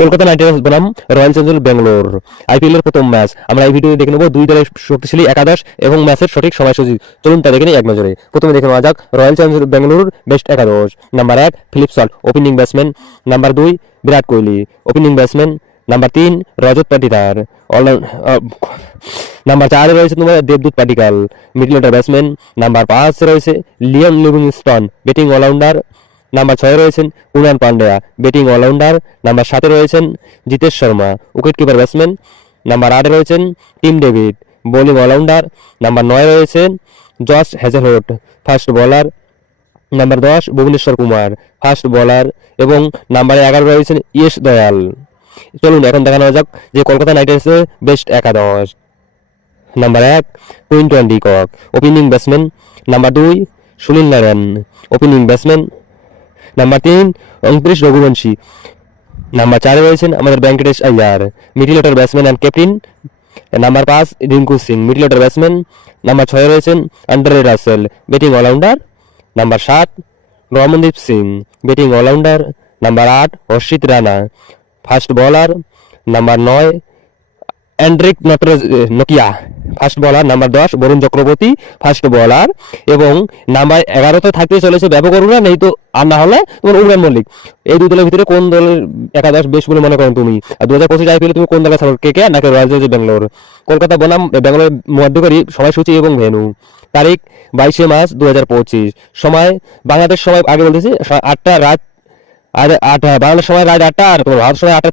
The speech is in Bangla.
কলকাতা নাইট রাইডার্স বনাম রয়্যাল চ্যালেঞ্জার্স ব্যাঙ্গালোর আইপিএল এর প্রথম ম্যাচ। আমরা এই ভিডিওতে দেখে নেব দুই দলের শক্তিশালী একাদশ এবং ম্যাচের সঠিক সময়সূচি। চলুন তা দেখে নিই এক নজরে। প্রথমে দেখে নেওয়া যাক রয়্যাল চ্যালেঞ্জার্স ব্যাঙ্গালোর বেস্ট একাদশ। Number 1 Philip Salt opening batsman. Number 2 Virat Kohli opening batsman. Number 3 Rajat Patidar number 4 রয়েছে তোমার দেবদূত Padikkal middle order batsman. Number 5 রয়েছে Liam Livingstone batting allrounder. Number 6 রয়েছেন Krunal Pandya batting allrounder. Number 7 রয়েছেন Jitesh Sharma wicket keeper batsman. Number 8 রয়েছেন Tim David bowling allrounder. Number 9 রয়েছেন Josh Hazlewood fast bowler. Number 10 Bhuvneshwar Kumar fast bowler এবং নাম্বার 11 রয়েছেন ইয়েশ দয়াল। চলুন এখন দেখানো যাক যে কলকাতা নাইট রাইডার্সের বেস্ট একাদশ। Number 1 Quinton de Kock opening batsman. Number 2 Sunil Narine opening batsman. Number 3 Angkrish Raghuvanshi. Number 4 রয়েছেন আমাদের Venkatesh Iyer middle order batsman and captain. Number 5 Rinku Singh middle order batsman. Number 6 রয়েছেন Andre Russell batting allrounder. Number 7 Ramandeep Singh batting allrounder. Number 8 Harshit Rana fast bowler. Number 9 Anrich Nokia fast bowler. Number 10 Varun Chakravarthy fast bowler এবং নাম্বার 11তে থাকতে চলেছে ব্যাপক অরুণা, নেই তো আর না হলে তোমার উমরান মল্লিক। এই দুই দলের ভিতরে কোন দলের একাদশ বেশ বলে মনে করেন তুমি? আর 2025 আইপিএলে তুমি কোন দলের সাপোর্ট, কে নাকি রয়্যাল চ্যালেঞ্জার্স ব্যাঙ্গালোর? কলকাতা বনাম ব্যাঙ্গালোর মধ্যকারী সময়সূচি এবং ভেন্যু। তারিখ 22 মার্চ 2025। সময় বাংলাদেশ সময় আগে বলতেছি 8টা রাত, আর 8 বাংলাদেশ সময় রাত 8টা আর তোমার ভারত সময় 8টা।